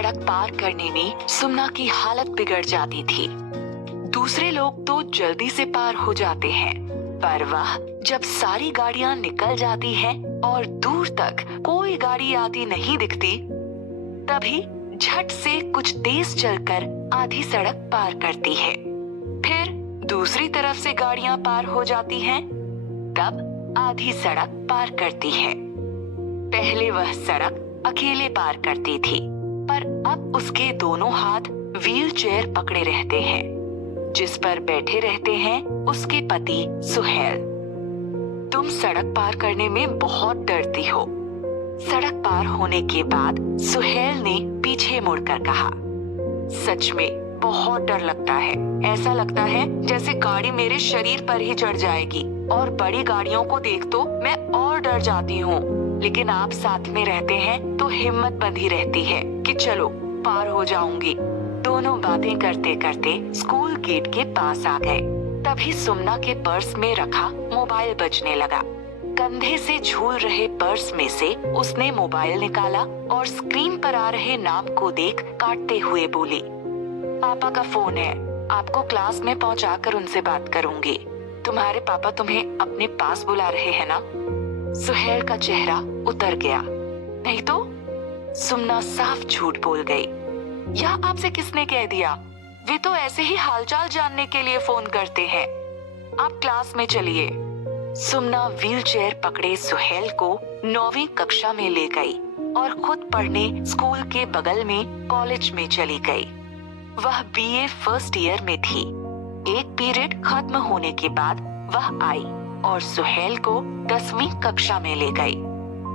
सड़क पार करने में सुमना की हालत बिगड़ जाती थी। दूसरे लोग तो जल्दी से पार हो जाते हैं, पर वह जब सारी गाड़ियां निकल जाती हैं और दूर तक कोई गाड़ी आती नहीं दिखती, तभी झट से कुछ तेज चलकर आधी सड़क पार करती है। फिर दूसरी तरफ से गाड़ियां पार हो जाती हैं, तब आधी सड़क पार करती है। पहले वह सड़क अकेले पार करती थी, पर अब उसके दोनों हाथ व्हील चेयर पकड़े रहते हैं, जिस पर बैठे रहते हैं उसके पति सुहेल। तुम सड़क पार करने में बहुत डरती हो। सड़क पार होने के बाद सुहेल ने पीछे मुड़कर कहा, सच में बहुत डर लगता है। ऐसा लगता है जैसे गाड़ी मेरे शरीर पर ही चढ़ जाएगी, और बड़ी गाड़ियों को देख तो मैं और डर जाती हूँ। लेकिन आप साथ में रहते हैं तो हिम्मत बंधी रहती है कि चलो पार हो जाऊंगी। दोनों बातें करते करते स्कूल गेट के पास आ गए। तभी सुमना के पर्स में रखा मोबाइल बजने लगा। कंधे से झूल रहे पर्स में से उसने मोबाइल निकाला और स्क्रीन पर आ रहे नाम को देख काटते हुए बोली, पापा का फोन है, आपको क्लास में पहुंचाकर उनसे बात करूंगी। तुम्हारे पापा तुम्हें अपने पास बुला रहे हैं ना? सुहेल का चेहरा उतर गया। नहीं तो? सुमना साफ झूठ बोल गई। यह आपसे किसने कह दिया? वे तो ऐसे ही हालचाल जानने के लिए फोन करते हैं। आप क्लास में चलिए। सुमना व्हीलचेयर पकड़े सुहेल को 9वीं कक्षा में ले गई और खुद पढ़ने स्कूल के बगल में कॉलेज में चली गई। वह बीए फर्स्ट ईयर में थी। एक पीरियड खत्म होने के बाद वह आई और सुहेल को 10वीं कक्षा में ले गई।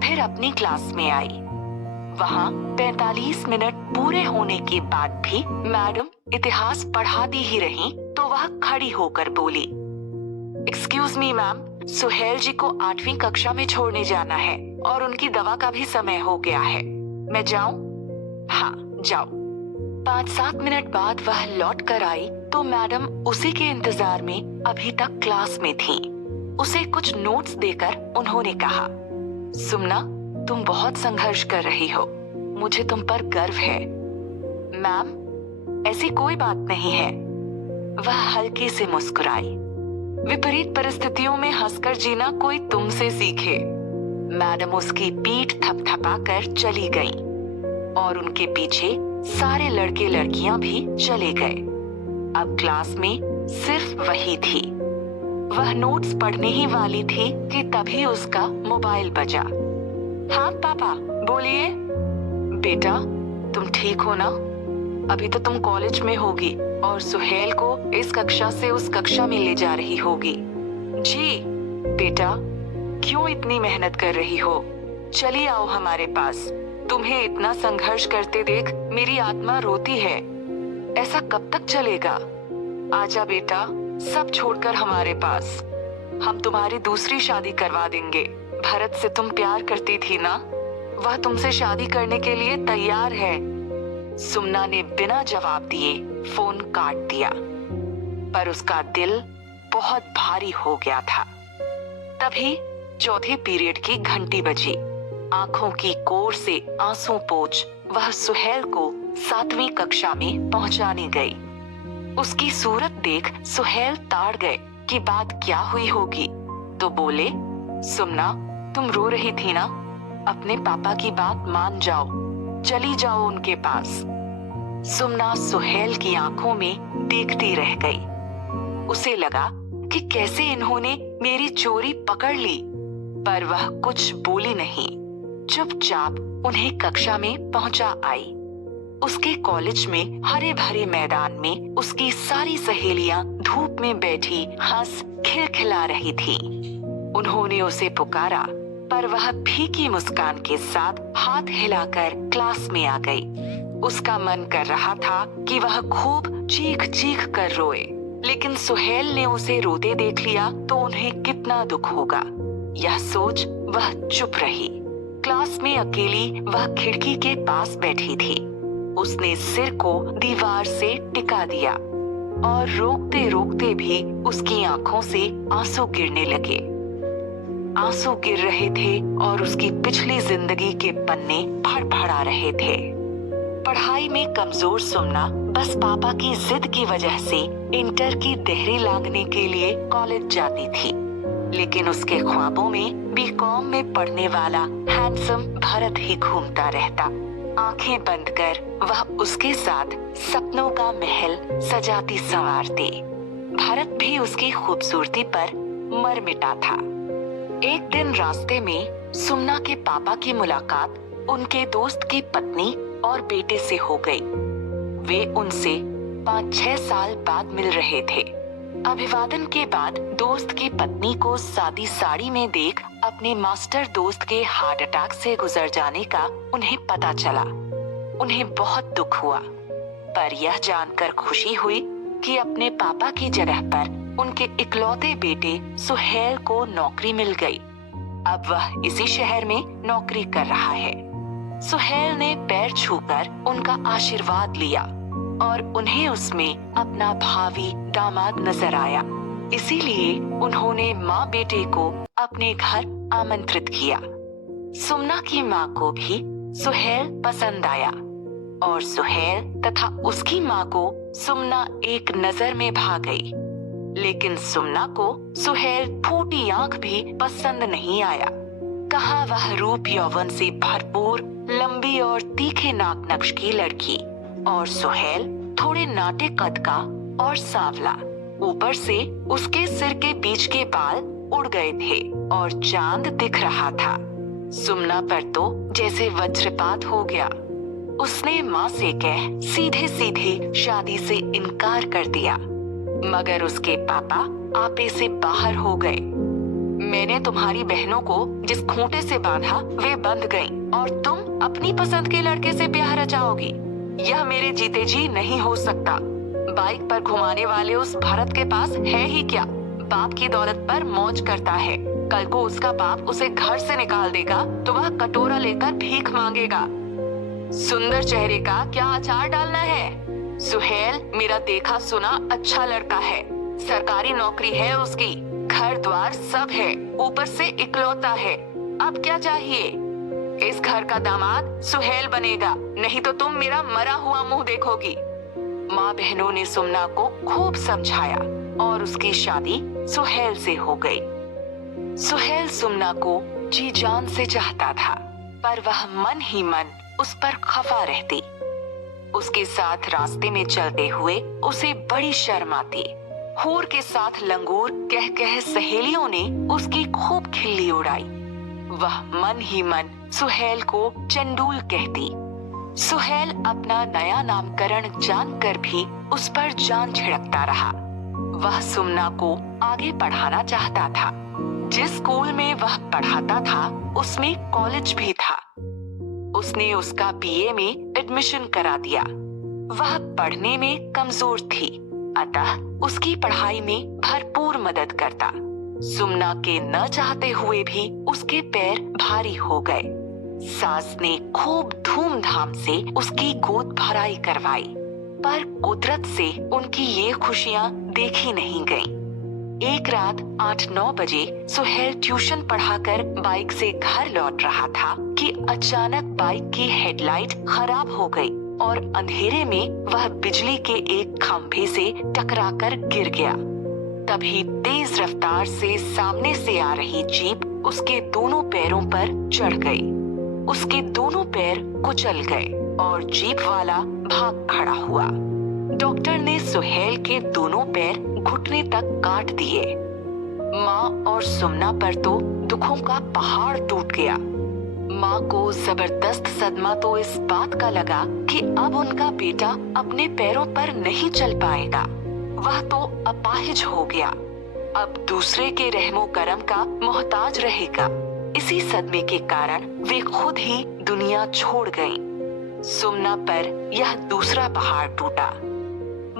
फिर अपनी क्लास में आई। वहाँ 45 मिनट पूरे होने के बाद भी मैडम इतिहास पढ़ाती ही रही तो वह खड़ी होकर बोली, एक्सक्यूज मी मैम, सुहेल जी को 8वीं कक्षा में छोड़ने जाना है और उनकी दवा का भी समय हो गया है। मैं जाऊं? हाँ, जाओ। 5-7 मिनट बाद वह लौट कर आई तो मैडम उसी के इंतजार में अभी तक क्लास में थी। उसे कुछ नोट्स देकर उन्होंने कहा, सुमना, तुम बहुत संघर्ष कर रही हो, मुझे तुम पर गर्व है। मैम, ऐसी कोई बात नहीं है। वह हल्के से मुस्कुराई। विपरीत परिस्थितियों में हंसकर जीना कोई तुमसे सीखे। मैडम उसकी पीठ थपथपाकर चली गईं और उनके पीछे सारे लड़के लड़कियां भी चले गए। अब क्लास में सिर्फ वही थी। वह नोट्स पढ़ने ही वाली थी कि तभी उसका मोबाइल बजा। हाँ पापा, बोलिए। बेटा, तुम ठीक हो ना? अभी तो तुम कॉलेज में होगी और सुहेल को इस कक्षा से उस कक्षा में ले जा रही होगी। जी बेटा, क्यों इतनी मेहनत कर रही हो? चली आओ हमारे पास। तुम्हें इतना संघर्ष करते देख मेरी आत्मा रोती है। ऐसा कब तक चलेगा? आजा बेटा, सब छोड़कर हमारे पास। हम तुम्हारी दूसरी शादी करवा देंगे। भरत से तुम प्यार करती थी ना? वह तुमसे शादी करने के लिए तैयार है। सुमना ने बिना जवाब दिए फोन काट दिया, पर उसका दिल बहुत भारी हो गया था। तभी चौथे पीरियड की घंटी बजी। आंखों की कोर से आंसू पोंछ वह सुहेल को 7वीं कक्षा में पहुंचाने गई। उसकी सूरत देख सुहेल ताड़ गए कि बात क्या हुई होगी, तो बोले, सुमना, तुम रो रही थी ना? अपने पापा की बात मान जाओ, चली जाओ उनके पास। सुमना सुहेल की आंखों में देखती रह गई। उसे लगा कि कैसे इन्होंने मेरी चोरी पकड़ ली, पर वह कुछ बोली नहीं। चुपचाप उन्हें कक्षा में पहुंचा आई। उसके कॉलेज में हरे भरे मैदान में उसकी सारी सहेलियां धूप में बैठी हंस खिलखिला रही थी। उन्होंने उसे पुकारा, पर वह फीकी मुस्कान के साथ हाथ हिलाकर क्लास में आ गई। उसका मन कर रहा था कि वह खूब चीख चीख कर रोए, लेकिन सुहेल ने उसे रोते देख लिया तो उन्हें कितना दुख होगा, यह सोच वह चुप रही। क्लास में अकेली वह खिड़की के पास बैठी थी। उसने सिर को दीवार से टिका दिया और रोकते रोकते भी उसकी आंखों से आंसू गिरने लगे। आंसू गिर रहे थे और उसकी पिछली जिंदगी के पन्ने फड़फड़ा रहे थे। पढ़ाई में कमजोर सुमना बस पापा की जिद की वजह से इंटर की देहरी लांघने के लिए कॉलेज जाती थी, लेकिन उसके ख्वाबों में बीकॉम में पढ़ने वाला हैंडसम भरत ही घूमता रहता। आंखें बंद कर वह उसके साथ सपनों का महल सजाती संवारती। भरत भी उसकी खूबसूरती पर मर मिटा था। एक दिन रास्ते में सुमना के पापा की मुलाकात उनके दोस्त की पत्नी और बेटे से हो गई। वे उनसे 5-6 साल बाद मिल रहे थे। अभिवादन के बाद दोस्त की पत्नी को सादी साड़ी में देख अपने मास्टर दोस्त के हार्ट अटैक से गुजर जाने का उन्हें पता चला। उन्हें बहुत दुख हुआ, पर यह जानकर खुशी हुई कि अपने पापा की जगह पर उनके इकलौते बेटे सुहेल को नौकरी मिल गई। अब वह इसी शहर में नौकरी कर रहा है। सुहेल ने पैर छूकर उनका आशीर्वाद लिया और उन्हें उसमें अपना भावी दामाद नजर आया। इसीलिए उन्होंने माँ बेटे को अपने घर आमंत्रित किया। सुमना की माँ को भी सुहेल पसंद आया और सुहेल तथा उसकी माँ को सुमना एक नजर में भा गई। लेकिन सुमना को सुहेल फूटी आंख भी पसंद नहीं आया। कहाँ वह रूप यौवन से भरपूर लंबी और तीखे नाक नक्श की लड़की, और सुहेल थोड़े नाटे कद का और सांवला। ऊपर से उसके सिर के बीच के बाल उड़ गए थे और चांद दिख रहा था। सुमना पर तो जैसे वज्रपात हो गया। उसने माँ से कह सीधे सीधे शादी से इनकार कर दिया, मगर उसके पापा आपे से बाहर हो गए। मैंने तुम्हारी बहनों को जिस खूंटे से बांधा वे बंध गईं, और तुम अपनी पसंद के लड़के से ब्याह रचाओगी। यह मेरे जीते जी नहीं हो सकता। बाइक पर घुमाने वाले उस भरत के पास है ही क्या? बाप की दौलत पर मौज करता है। कल को उसका बाप उसे घर से निकाल देगा तो वह कटोरा लेकर भीख मांगेगा। सुंदर चेहरे का क्या अचार डालना है? सुहेल मेरा देखा सुना अच्छा लड़का है। सरकारी नौकरी है उसकी, घर द्वार सब है, ऊपर से इकलौता है। अब क्या चाहिए? इस घर का दामाद सुहेल बनेगा, नहीं तो तुम मेरा मरा हुआ मुंह देखोगी। माँ बहनों ने सुमना को खूब समझाया और उसकी शादी सुहेल से हो गई। सुहेल सुमना को जी जान से चाहता था, पर वह मन ही मन उस पर खफा रहती। उसके साथ रास्ते में चलते हुए उसे बड़ी शर्म आती। हूर के साथ लंगूर कह कह सहेलियों ने उसकी खूब खिल्ली उड़ाई। वह मन ही मन सुहेल को चंडूल कहती। सुहेल अपना नया नामकरण जानकर भी उस पर जान छिड़कता रहा। वह सुमना को आगे पढ़ाना चाहता था। जिस स्कूल में वह पढ़ाता था उसमें कॉलेज भी था। उसने उसका बीए में एडमिशन करा दिया। वह पढ़ने में कमजोर थी, अतः उसकी पढ़ाई में भरपूर मदद करता। सुमना के न चाहते हुए भी उसके पैर भारी हो गए। सास ने खूब धूमधाम से उसकी गोद भराई करवाई, पर कुदरत से उनकी ये खुशियां देखी नहीं गईं। एक रात 8-9 बजे सुहेल ट्यूशन पढ़ाकर बाइक से घर लौट रहा था कि अचानक बाइक की हेडलाइट खराब हो गई और अंधेरे में वह बिजली के एक खंभे से टकराकर गिर गया। तभी तेज रफ्तार से सामने से आ रही जीप उसके दोनों पैरों पर चढ़ गई। उसके दोनों पैर कुचल गए और जीप वाला भाग खड़ा हुआ। डॉक्टर ने सुहेल के दोनों पैर घुटने तक काट दिए। माँ और सुमना पर तो दुखों का पहाड़ टूट गया। माँ को जबरदस्त सदमा तो इस बात का लगा कि अब उनका बेटा अपने पैरों पर नहीं चल पाएगा। वह तो अपाहिज हो गया, अब दूसरे के रहमो करम का मोहताज रहेगा। इसी सदमे के कारण वे खुद ही दुनिया छोड़ गईं। सुमना पर यह दूसरा पहाड़ टूटा।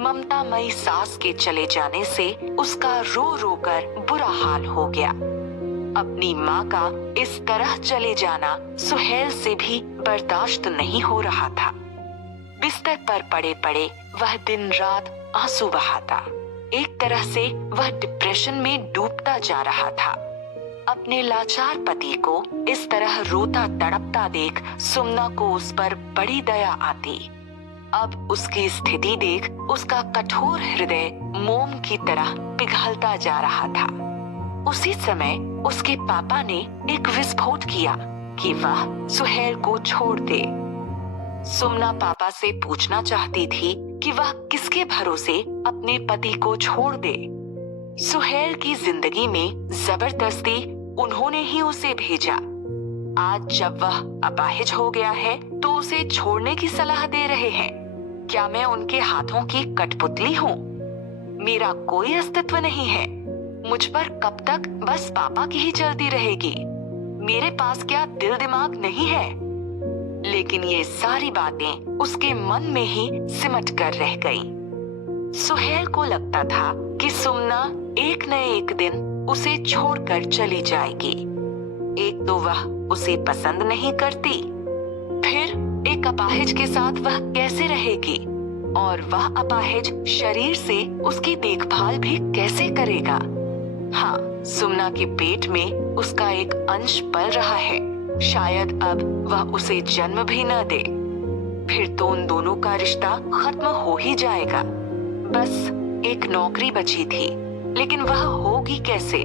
ममतामयी सास के चले जाने से उसका रो रो कर बुरा हाल हो गया। अपनी माँ का इस तरह चले जाना सुहेल से भी बर्दाश्त नहीं हो रहा था। बिस्तर पर पड़े पड़े वह दिन रात आंसू बहाता। एक तरह से वह डिप्रेशन में डूबता जा रहा था। अपने लाचार पति को इस तरह रोता तड़पता देख सुमना को उस पर बड़ी दया आती। अब उसकी स्थिति देख उसका कठोर हृदय मोम की तरह पिघलता जा रहा था। उसी समय उसके पापा ने एक विस्फोट किया कि वह सुहेल को छोड़ दे। सुमना पापा से पूछना चाहती थी कि वह किसके भरोसे अपने पति को छोड़ दे। सुहेल की जिंदगी में जबरदस्ती उन्होंने ही उसे भेजा। आज जब वह अपाहिज हो गया है तो उसे छोड़ने की सलाह दे रहे हैं। क्या मैं उनके हाथों की कठपुतली हूँ? मेरा कोई अस्तित्व नहीं है। मुझ पर कब तक बस पापा की ही चलती रहेगी? मेरे पास क्या दिल दिमाग नहीं है? लेकिन ये सारी बातें उसके मन में ही सिमट कर रह गईं। सुहेल को लगता था कि सुमना एक न एक दिन उसे छोड़कर चली जाएगी। एक तो वह उसे पसंद नहीं करती, फिर एक अपाहिज के साथ वह कैसे रहेगी, और वह अपाहिज शरीर से उसकी देखभाल भी कैसे करेगा। हाँ, सुमना के पेट में उसका एक अंश पल रहा है। शायद अब वह उसे जन्म भी न दे। फिर तो उन दोनों का रिश्ता खत्म हो ही जाएगा। बस एक नौकरी बची थी, लेकिन वह होगी कैसे?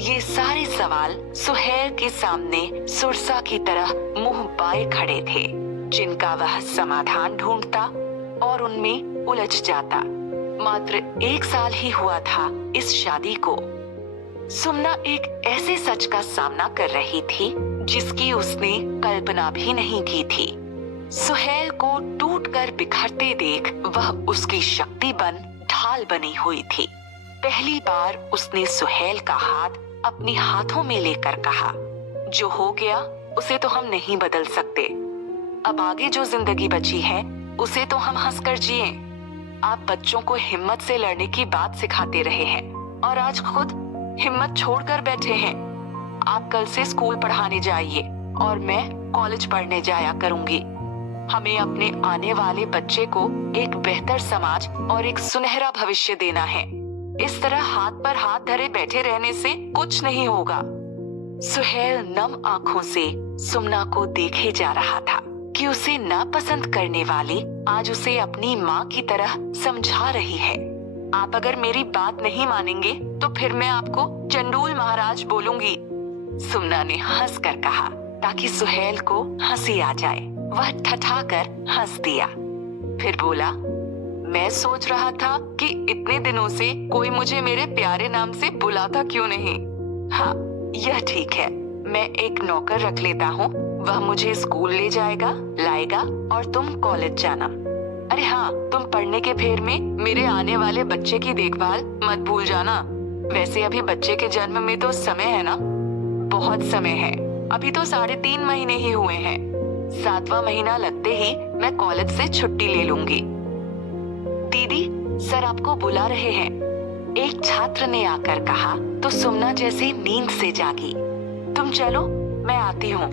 ये सारे सवाल सुहेल के सामने सुरसा की तरह मुंह बाए खड़े थे, जिनका वह समाधान ढूंढता और उनमें उलझ जाता। मात्र 1 साल ही हुआ था इस शादी को। सुमना एक ऐसे सच का सामना कर रही थी जिसकी उसने कल्पना भी नहीं की थी। सुहेल को टूटकर बिखरते देख वह उसकी शक्ति बन ढाल बनी हुई थी। पहली बार उसने सुहेल का हाथ अपने हाथों में लेकर कहा, जो हो गया उसे तो हम नहीं बदल सकते। अब आगे जो जिंदगी बची है उसे तो हम हंसकर जिए। आप बच्चों को हिम्मत से लड़ने की बात सिखाते रहे हैं और आज खुद हिम्मत छोड़कर बैठे हैं। आप कल से स्कूल पढ़ाने जाइए और मैं कॉलेज पढ़ने जाया करूंगी। हमें अपने आने वाले बच्चे को एक बेहतर समाज और एक सुनहरा भविष्य देना है। इस तरह हाथ पर हाथ धरे बैठे रहने से कुछ नहीं होगा। सुहेल नम आंखों से सुमना को देखे जा रहा था कि उसे नापसंद करने वाली आज उसे अपनी माँ की तरह समझा रही है। आप अगर मेरी बात नहीं मानेंगे तो फिर मैं आपको चंडूल महाराज बोलूंगी, सुमना ने हंस कर कहा, ताकि सुहेल को हंसी आ जाए। वह ठठाकर हंस दिया, फिर बोला, मैं सोच रहा था कि इतने दिनों से कोई मुझे मेरे प्यारे नाम से बुलाता क्यों नहीं। हाँ, यह ठीक है, मैं एक नौकर रख लेता हूँ। वह मुझे स्कूल ले जाएगा, लाएगा और तुम कॉलेज जाना। अरे हाँ, तुम पढ़ने के फेर में मेरे आने वाले बच्चे की देखभाल मत भूल जाना। वैसे अभी बच्चे के जन्म में तो समय है ना? बहुत समय है, अभी तो 3.5 महीने ही हुए हैं। 7वां महीना लगते ही मैं कॉलेज से छुट्टी ले लूंगी। दीदी, सर आपको बुला रहे हैं, एक छात्र ने आकर कहा तो सुमना जैसे नींद से जागी। तुम चलो, मैं आती हूँ,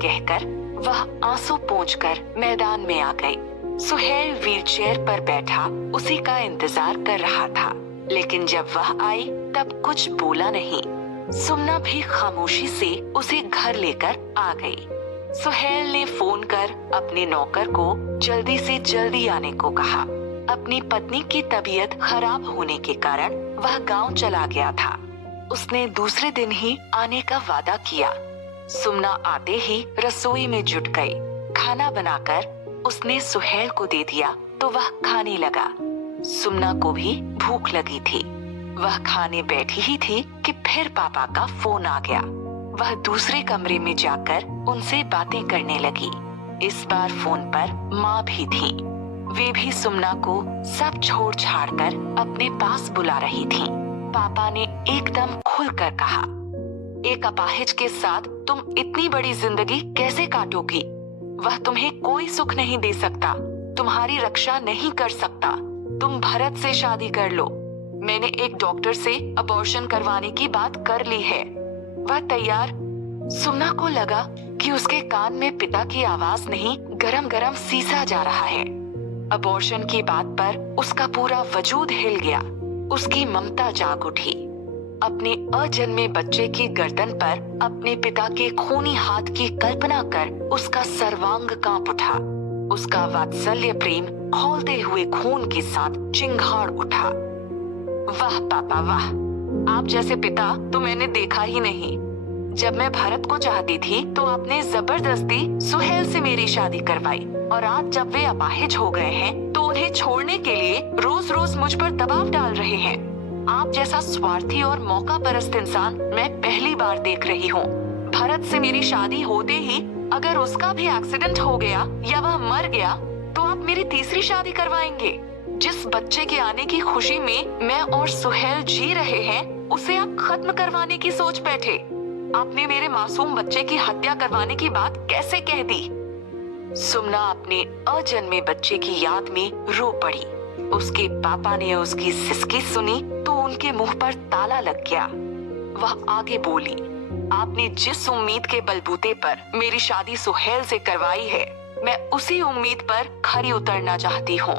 कहकर वह आंसू पोंछकर मैदान में आ गई। सुहेल व्हीलचेयर पर बैठा उसी का इंतजार कर रहा था, लेकिन जब वह आई तब कुछ बोला नहीं। सुमना भी खामोशी से उसे घर लेकर आ गई। सुहेल ने फोन कर अपने नौकर को जल्दी से जल्दी आने को कहा। अपनी पत्नी की तबीयत खराब होने के कारण वह गांव चला गया था। उसने दूसरे दिन ही आने का वादा किया। सुमना आते ही रसोई में जुट गई। खाना बनाकर उसने सुहेल को दे दिया तो वह खाने लगा। सुमना को भी भूख लगी थी। वह खाने बैठी ही थी कि फिर पापा का फोन आ गया। वह दूसरे कमरे में जाकर उनसे बातें करने लगी। इस बार फोन पर माँ भी थी। वे भी सुमना को सब छोड़ छाड़ कर अपने पास बुला रही थीं। पापा ने एकदम खुलकर कहा, एक अपाहिज के साथ तुम इतनी बड़ी जिंदगी कैसे काटोगी? वह तुम्हें कोई सुख नहीं दे सकता, तुम्हारी रक्षा नहीं कर सकता। तुम भरत से शादी कर लो। मैंने एक डॉक्टर से अबॉर्शन करवाने की बात कर ली है, वह तैयार। सुमना को लगा कि उसके कान में पिता की आवाज नहीं, गरम गरम सीसा जा रहा है। अबॉर्शन की बात पर उसका पूरा वजूद हिल गया। उसकी ममता जाग उठी। अपने अजन्मे बच्चे की गर्दन पर अपने पिता के खूनी हाथ की कल्पना कर उसका सर्वांग कांप उठा। उसका वात्सल्य प्रेम खौलते हुए खून के साथ चिंगाड़ उठा। वाह पापा वाह, आप जैसे पिता तो मैंने देखा ही नहीं। जब मैं भरत को चाहती थी तो आपने जबरदस्ती सुहेल से मेरी शादी करवाई, और आज जब वे अपाहिज हो गए हैं तो उन्हें छोड़ने के लिए रोज रोज मुझ पर दबाव डाल रहे हैं। आप जैसा स्वार्थी और मौका परस्त इंसान मैं पहली बार देख रही हूँ। भरत से मेरी शादी होते ही अगर उसका भी एक्सीडेंट हो गया या वह मर गया तो आप मेरी तीसरी शादी करवाएंगे। जिस बच्चे के आने की खुशी में मैं और सुहेल जी रहे हैं उसे आप खत्म करवाने की सोच बैठे। आपने मेरे मासूम बच्चे की हत्या करवाने की बात कैसे कह दी? सुमना अपने अजन्मे बच्चे की याद में रो पड़ी। उसके पापा ने उसकी सिसकी सुनी तो उनके मुंह पर ताला लग गया। वह आगे बोली, आपने जिस उम्मीद के बलबूते पर मेरी शादी सुहेल से करवाई है, मैं उसी उम्मीद पर खरी उतरना चाहती हूँ।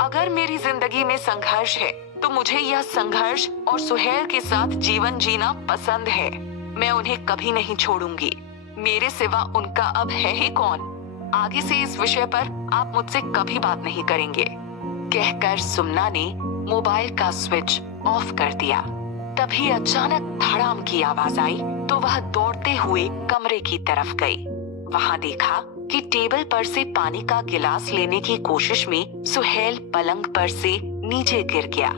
अगर मेरी जिंदगी में संघर्ष है तो मुझे यह संघर्ष और सुहेल के साथ जीवन जीना पसंद है। मैं उन्हें कभी नहीं छोड़ूंगी। मेरे सिवा उनका अब है ही कौन? आगे से इस विषय पर आप मुझसे कभी बात नहीं करेंगे। कहकर सुमना ने मोबाइल का स्विच ऑफ कर दिया। तभी अचानक धड़ाम की आवाज आई तो वह दौड़ते हुए कमरे की तरफ गई। वहां देखा कि टेबल पर से पानी का गिलास लेने की कोशिश में सुहेल पलंग पर से नीचे गिर गया।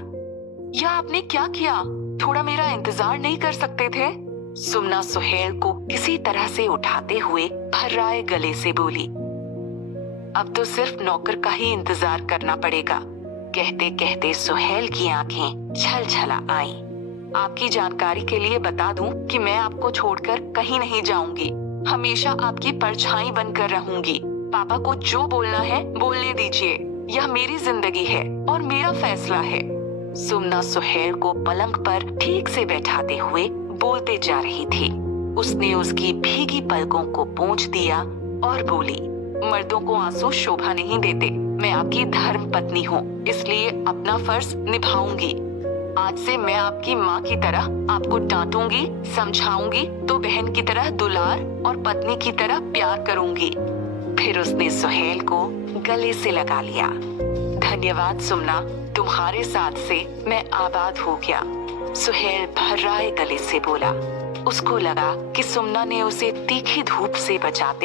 यह आपने क्या किया? थोड़ा मेरा इंतजार नहीं कर सकते थे? सुमना सुहेल को किसी तरह से उठाते हुए भर्राए गले से बोली, अब तो सिर्फ नौकर का ही इंतजार करना पड़ेगा। कहते कहते सुहेल की आंखें छलछला आईं। आपकी जानकारी के लिए बता दूं कि मैं आपको छोड़कर कहीं नहीं जाऊंगी। हमेशा आपकी परछाई बनकर रहूंगी। पापा को जो बोलना है बोलने दीजिए। यह मेरी जिंदगी है और मेरा फैसला है। सुमना सुहेल को पलंग पर ठीक से बैठाते हुए बोलते जा रही थी। उसने उसकी भीगी पलकों को पोंछ दिया और बोली, मर्दों को आंसू शोभा नहीं देते। मैं आपकी धर्म पत्नी हूँ, इसलिए अपना फर्ज निभाऊंगी। आज से मैं आपकी माँ की तरह आपको डांटूंगी, समझाऊंगी तो बहन की तरह दुलार और पत्नी की तरह प्यार करूंगी। फिर उसने सुहेल को गले से लगा लिया। धन्यवाद सुमना, तुम्हारे साथ से मैं आबाद हो गया। सुहेल भर्राए गले से बोला। उसको लगा कि सुमना ने उसे तीखी धूप से बचाते